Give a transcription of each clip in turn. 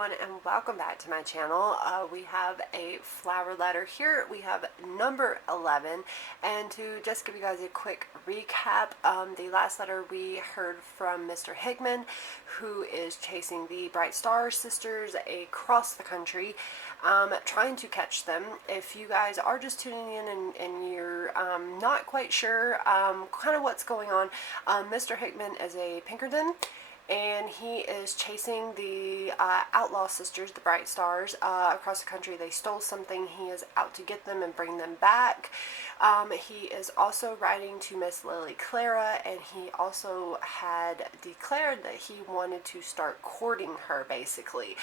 everyone, and welcome back to my channel. We have a flower letter here. We have number 11, and to just give you guys a quick recap, the last letter we heard from Mr. Hickman, who is chasing the Bright Star sisters across the country, trying to catch them. If you guys are just tuning in and you're not quite sure kind of what's going on, Mr. Hickman is a Pinkerton, and he is chasing the outlaw sisters, the Bright Stars, across the country. They stole something. He is out to get them and bring them back. He is also writing to Miss Lily Clara, and he also had declared that he wanted to start courting her, basically,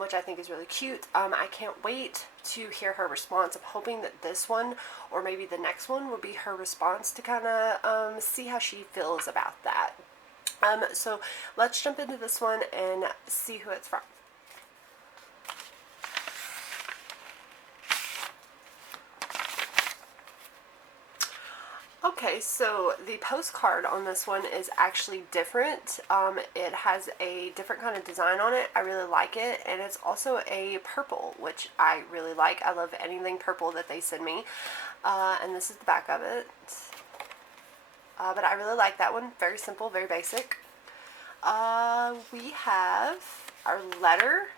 which I think is really cute. I can't wait to hear her response. I'm hoping that this one, or maybe the next one, will be her response to kind of see how she feels about that. So let's jump into this one and see who it's from. Okay, so the postcard on this one is actually different. It has a different kind of design on it. I really like it, and it's also a purple, which I really like. I love anything purple that they send me. And this is the back of it. But I really like that one. Very simple, very basic. We have our letter.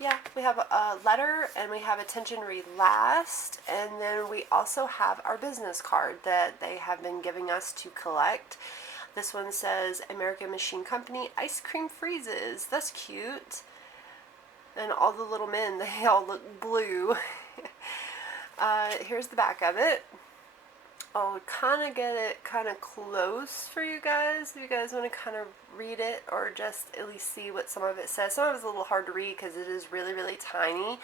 Yeah, we have a letter, and we have attention read last, and then we also have our business card that they have been giving us to collect. This one says American Machine Company Ice Cream Freezes. That's cute. And all the little men, they all look blue. Here's the back of it. I'll kind of get it kind of close for you guys if you guys want to kind of read it, or just at least see what some of it says. Some of it's a little hard to read because it is really, really tiny.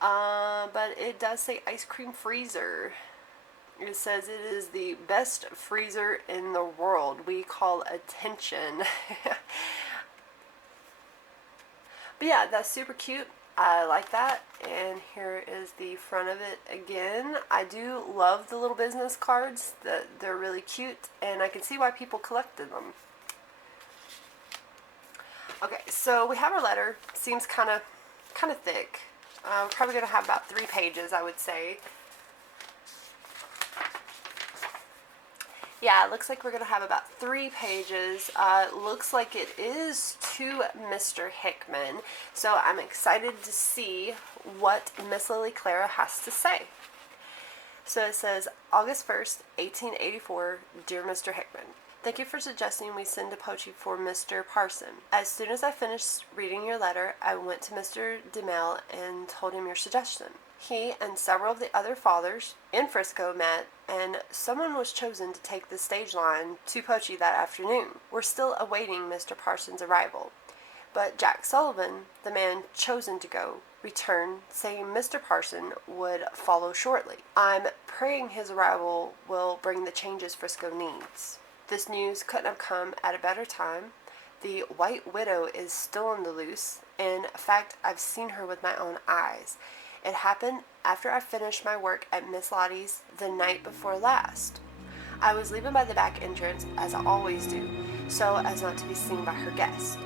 But it does say ice cream freezer. It says it is the best freezer in the world. We call attention. But yeah, that's super cute. I like that, and here is the front of it again. I do love the little business cards. They're really cute, and I can see why people collected them. Okay, so we have our letter. Seems kind of thick. We're probably going to have about 3 pages, I would say. Yeah, it looks like we're going to have about 3 pages. Looks like it is to Mr. Hickman. So I'm excited to see what Miss Lily Clara has to say. So it says, August 1st, 1884, Dear Mr. Hickman, thank you for suggesting we send to Pochi for Mr. Parson. As soon as I finished reading your letter, I went to Mr. DeMille and told him your suggestion. He and several of the other fathers in Frisco met, and someone was chosen to take the stage line to Pochi that afternoon. We're still awaiting Mr. Parson's arrival, but Jack Sullivan, the man chosen to go, returned, saying Mr. Parson would follow shortly. I'm praying his arrival will bring the changes Frisco needs. This news couldn't have come at a better time. The White Widow is still on the loose, and in fact, I've seen her with my own eyes. It happened after I finished my work at Miss Lottie's the night before last. I was leaving by the back entrance, as I always do, so as not to be seen by her guest.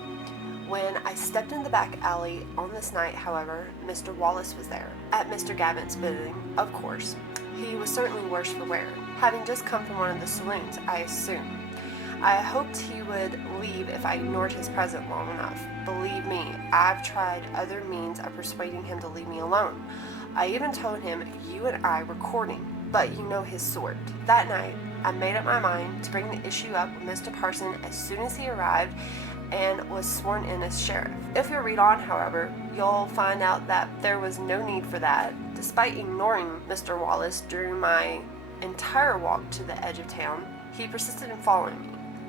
When I stepped in the back alley on this night, however, Mr. Wallace was there, at Mr. Gavin's bidding, of course. He was certainly worse for wear, having just come from one of the saloons, I assume. I hoped he would leave if I ignored his presence long enough. Believe me, I've tried other means of persuading him to leave me alone. I even told him you and I were courting, but you know his sort. That night, I made up my mind to bring the issue up with Mr. Parson as soon as he arrived and was sworn in as sheriff. If you read on, however, you'll find out that there was no need for that. Despite ignoring Mr. Wallace during my entire walk to the edge of town, he persisted in following me.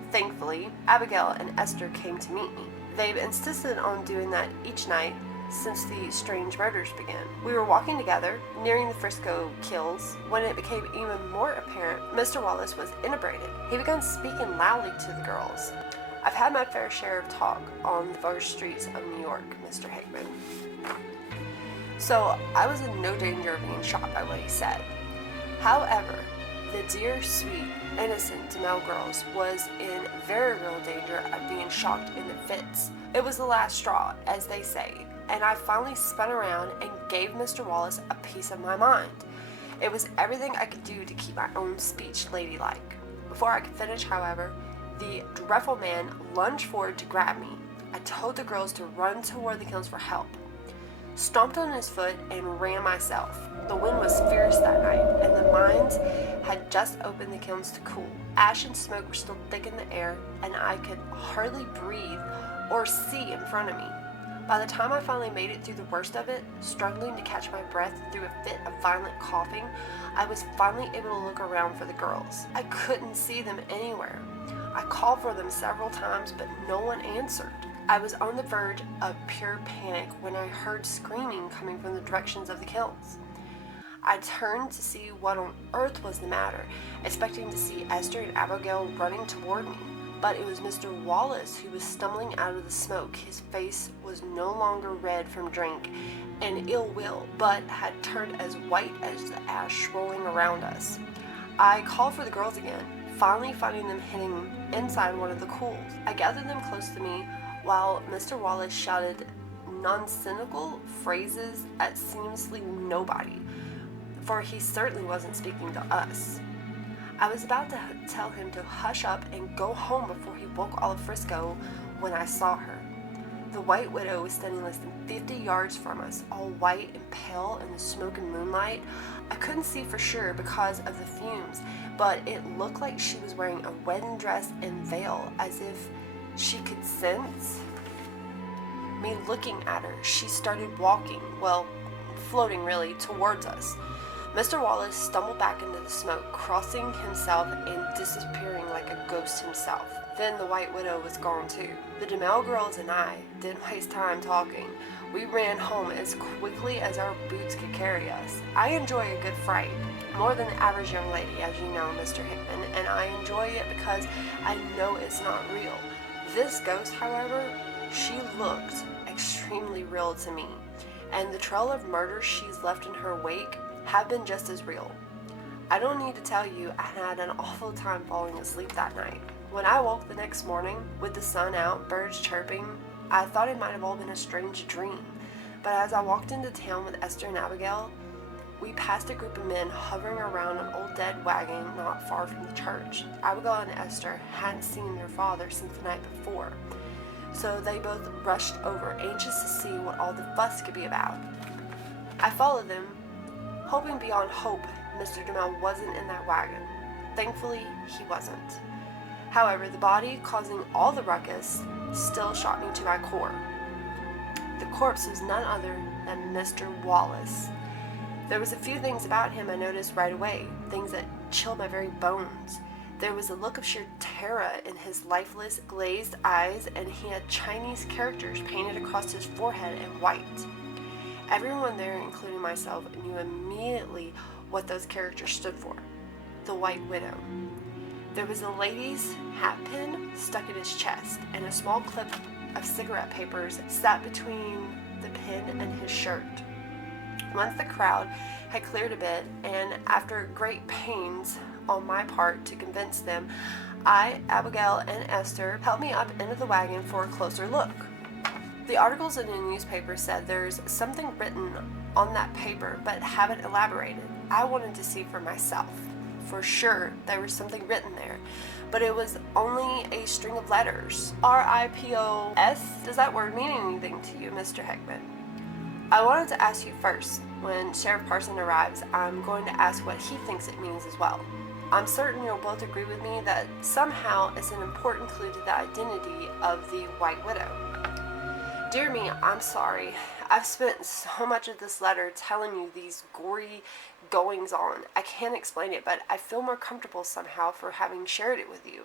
Thankfully, Abigail and Esther came to meet me. They've insisted on doing that each night since the strange murders began. We were walking together, nearing the Frisco Kills, when it became even more apparent Mr. Wallace was inebriated. He began speaking loudly to the girls. I've had my fair share of talk on the first streets of New York, Mr. Hickman. So I was in no danger of being shot by what he said. However, The dear, sweet, innocent DeMille girls was in very real danger of being shocked into fits. It was the last straw, as they say, and I finally spun around and gave Mr. Wallace a piece of my mind. It was everything I could do to keep my own speech ladylike. Before I could finish, however, the dreadful man lunged forward to grab me. I told the girls to run toward the kilns for help, stomped on his foot, and ran myself. The wind was fierce that night, and the mines had just opened the kilns to cool. Ash and smoke were still thick in the air, and I could hardly breathe or see in front of me. By the time I finally made it through the worst of it, struggling to catch my breath through a fit of violent coughing, I was finally able to look around for the girls. I couldn't see them anywhere. I called for them several times, but no one answered. I was on the verge of pure panic when I heard screaming coming from the directions of the kilns. I turned to see what on earth was the matter, expecting to see Esther and Abigail running toward me. But it was Mr. Wallace who was stumbling out of the smoke. His face was no longer red from drink and ill will, but had turned as white as the ash rolling around us. I called for the girls again, finally finding them hidden inside one of the cools. I gathered them close to me while Mr. Wallace shouted nonsensical phrases at seamlessly nobody, for he certainly wasn't speaking to us. I was about to tell him to hush up and go home before he woke all of Frisco when I saw her. The White Widow was standing less than 50 yards from us, all white and pale in the smoke and moonlight. I couldn't see for sure because of the fumes, but it looked like she was wearing a wedding dress and veil, as if she could sense me looking at her. She started walking, well, floating really, towards us. Mr. Wallace stumbled back into the smoke, crossing himself and disappearing like a ghost himself. Then the White Widow was gone too. The DeMille girls and I didn't waste time talking. We ran home as quickly as our boots could carry us. I enjoy a good fright, more than the average young lady, as you know, Mr. Hickman, and I enjoy it because I know it's not real. This ghost, however, she looked extremely real to me, and the trail of murder she's left in her wake have been just as real. I don't need to tell you I had an awful time falling asleep that night. When I woke the next morning, with the sun out, birds chirping, I thought it might have all been a strange dream. But as I walked into town with Esther and Abigail, we passed a group of men hovering around an old dead wagon not far from the church. Abigail and Esther hadn't seen their father since the night before, so they both rushed over, anxious to see what all the fuss could be about. I followed them, hoping beyond hope Mr. DeMille wasn't in that wagon. Thankfully, he wasn't. However, the body causing all the ruckus still shocked me to my core. The corpse was none other than Mr. Wallace. There was a few things about him I noticed right away, things that chilled my very bones. There was a look of sheer terror in his lifeless, glazed eyes, and he had Chinese characters painted across his forehead in white. Everyone there, including myself, knew immediately what those characters stood for: the White Widow. There was a lady's hat pin stuck in his chest, and a small clip of cigarette papers sat between the pin and his shirt. Once the crowd had cleared a bit, and after great pains on my part to convince them, I, Abigail, and Esther helped me up into the wagon for a closer look. The articles in the newspaper said there's something written on that paper, but haven't elaborated. I wanted to see for myself. For sure, there was something written there, but it was only a string of letters. R-I-P-O-S? Does that word mean anything to you, Mr. Hickman? I wanted to ask you first. When Sheriff Parson arrives, I'm going to ask what he thinks it means as well. I'm certain you'll both agree with me that somehow it's an important clue to the identity of the White Widow. Dear me, I'm sorry. I've spent so much of this letter telling you these gory goings-on. I can't explain it, but I feel more comfortable somehow for having shared it with you.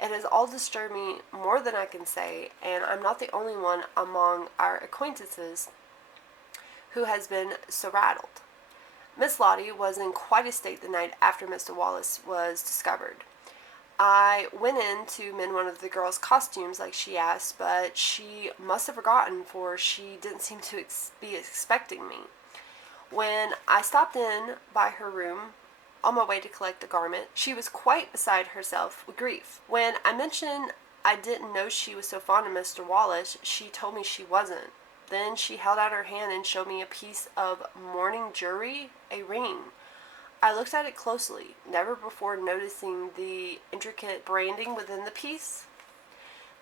It has all disturbed me more than I can say, and I'm not the only one among our acquaintances who has been so rattled. Miss Lottie was in quite a state the night after Mr. Wallace was discovered. I went in to mend one of the girls' costumes like she asked, but she must have forgotten, for she didn't seem to be expecting me. When I stopped in by her room, On my way to collect the garment, she was quite beside herself with grief. When I mentioned I didn't know she was so fond of Mr. Wallace, she told me she wasn't. Then she held out her hand and showed me a piece of mourning jewelry, a ring. I looked at it closely, never before noticing the intricate branding within the piece.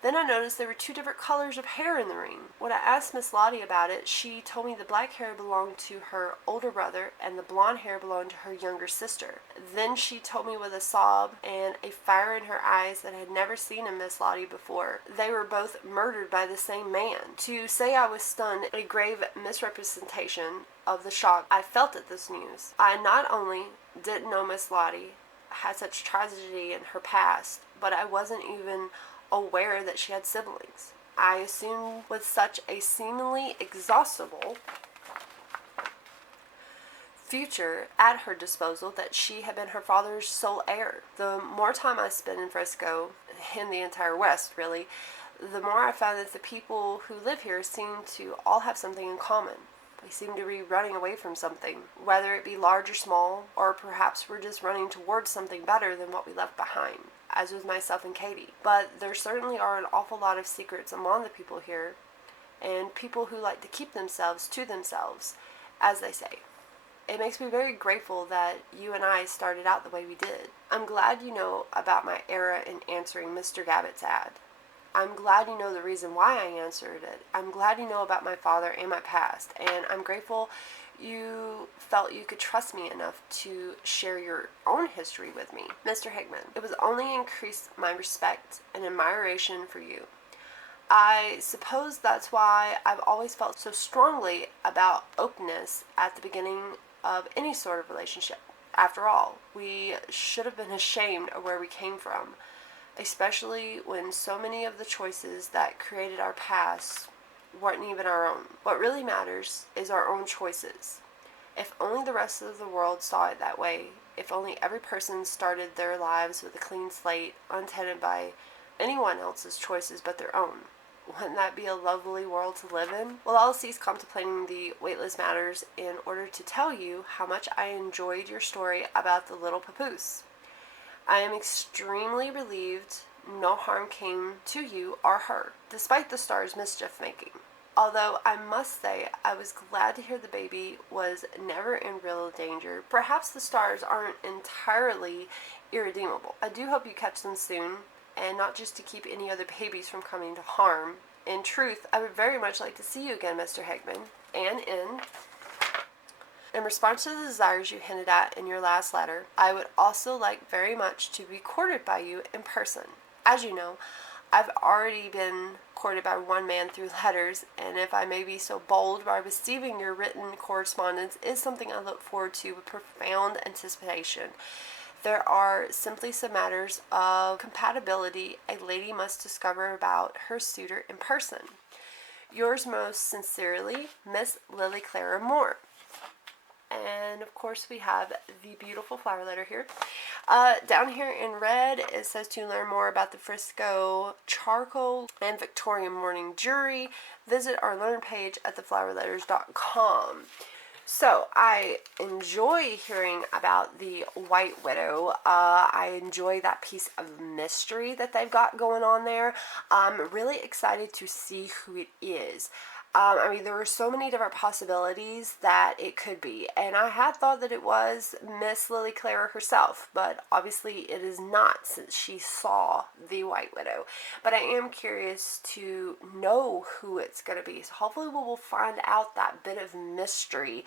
Then I noticed there were two different colors of hair in the ring. When I asked Miss Lottie about it, she told me the black hair belonged to her older brother and the blonde hair belonged to her younger sister. Then she told me with a sob and a fire in her eyes that I had never seen in Miss Lottie before. They were both murdered by the same man. To say I was stunned, a grave misrepresentation of the shock I felt at this news. I not only didn't know Miss Lottie had such tragedy in her past, but I wasn't even aware that she had siblings. I assumed with such a seemingly exhaustible future at her disposal that she had been her father's sole heir. The more time I spent in Frisco, in the entire West really, the more I found that the people who live here seem to all have something in common. We seem to be running away from something, whether it be large or small, or perhaps we're just running towards something better than what we left behind, as with myself and Katie. But there certainly are an awful lot of secrets among the people here, and people who like to keep themselves to themselves, as they say. It makes me very grateful that you and I started out the way we did. I'm glad you know about my error in answering Mr. Gabbett's ad. I'm glad you know the reason why I answered it. I'm glad you know about my father and my past, and I'm grateful you felt you could trust me enough to share your own history with me. Mr. Hickman, it was only increased my respect and admiration for you. I suppose that's why I've always felt so strongly about openness at the beginning of any sort of relationship. After all, we should have been ashamed of where we came from, especially when so many of the choices that created our past weren't even our own. What really matters is our own choices. If only the rest of the world saw it that way, if only every person started their lives with a clean slate, untainted by anyone else's choices but their own. Wouldn't that be a lovely world to live in? Well, I'll cease contemplating the weightless matters in order to tell you how much I enjoyed your story about the little papoose. I am extremely relieved no harm came to you or her, despite the star's mischief making. Although I must say I was glad to hear the baby was never in real danger. Perhaps the stars aren't entirely irredeemable. I do hope you catch them soon, and not just to keep any other babies from coming to harm. In truth, I would very much like to see you again, Mr. Hickman, and in response to the desires you hinted at in your last letter, I would also like very much to be courted by you in person. As you know, I've already been courted by one man through letters, and if I may be so bold, by receiving your written correspondence is something I look forward to with profound anticipation. There are simply some matters of compatibility a lady must discover about her suitor in person. Yours most sincerely, Miss Lily Clara Moore. And of course we have the beautiful flower letter here. Down here in red it says to learn more about the Frisco charcoal and Victorian mourning jewelry, visit our learn page at theflowerletters.com. So I enjoy hearing about the White Widow. I enjoy that piece of mystery that they've got going on there. I'm really excited to see who it is. I mean, there were so many different possibilities that it could be, and I had thought that it was Miss Lily Clara herself, but obviously it is not, since she saw the White Widow. But I am curious to know who it's going to be, so hopefully we will find out that bit of mystery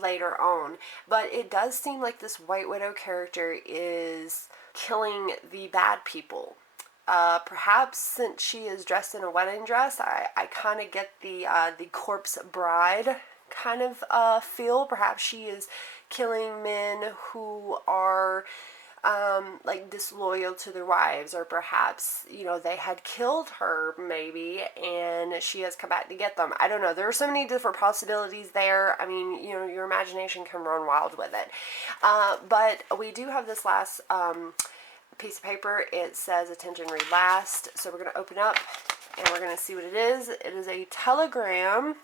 later on. But it does seem like this White Widow character is killing the bad people. Perhaps since she is dressed in a wedding dress, I kind of get the corpse bride kind of feel. Perhaps she is killing men who are like disloyal to their wives, or perhaps, you know, they had killed her maybe and she has come back to get them. I don't know. There are so many different possibilities there. I mean, you know, your imagination can run wild with it. But we do have this last piece of paper. It says attention read last, so we're going to open up and we're going to see what it is. It is a telegram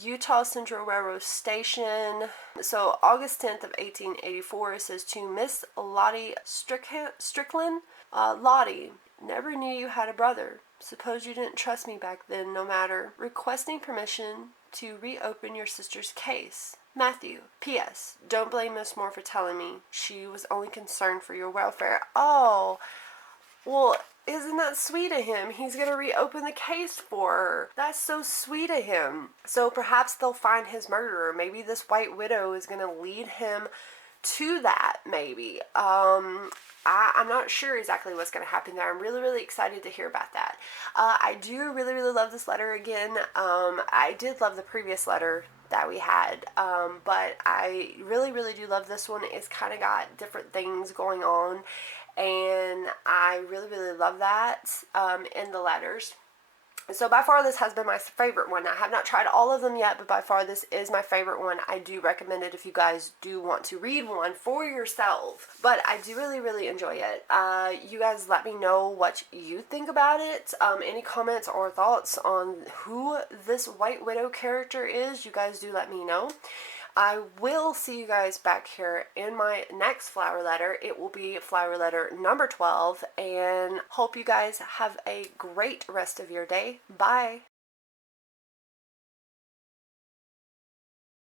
Utah Central Railroad Station. So August 10th of 1884, it says to Miss Lottie Strickland, Lottie, never knew you had a brother. Suppose you didn't trust me back then, no matter. Requesting permission to reopen your sister's case. Matthew, P.S. Don't blame Miss Moore for telling me. She was only concerned for your welfare. Oh, well, isn't that sweet of him? He's going to reopen the case for her. That's so sweet of him. So perhaps they'll find his murderer. Maybe this White Widow is going to lead him to that, maybe. I'm not sure exactly what's going to happen there. I'm really, really excited to hear about that. I do really, really love this letter again. I did love the previous letter that we had, but I really, really do love this one. It's kind of got different things going on, and I really, really love that in the letters. So by far this has been my favorite one. I have not tried all of them yet, but by far this is my favorite one. I do recommend it if you guys do want to read one for yourself. But I do really, really enjoy it. You guys let me know what you think about it. Any comments or thoughts on who this White Widow character is, you guys do let me know. I will see you guys back here in my next flower letter. It will be flower letter number 12, and hope you guys have a great rest of your day. Bye.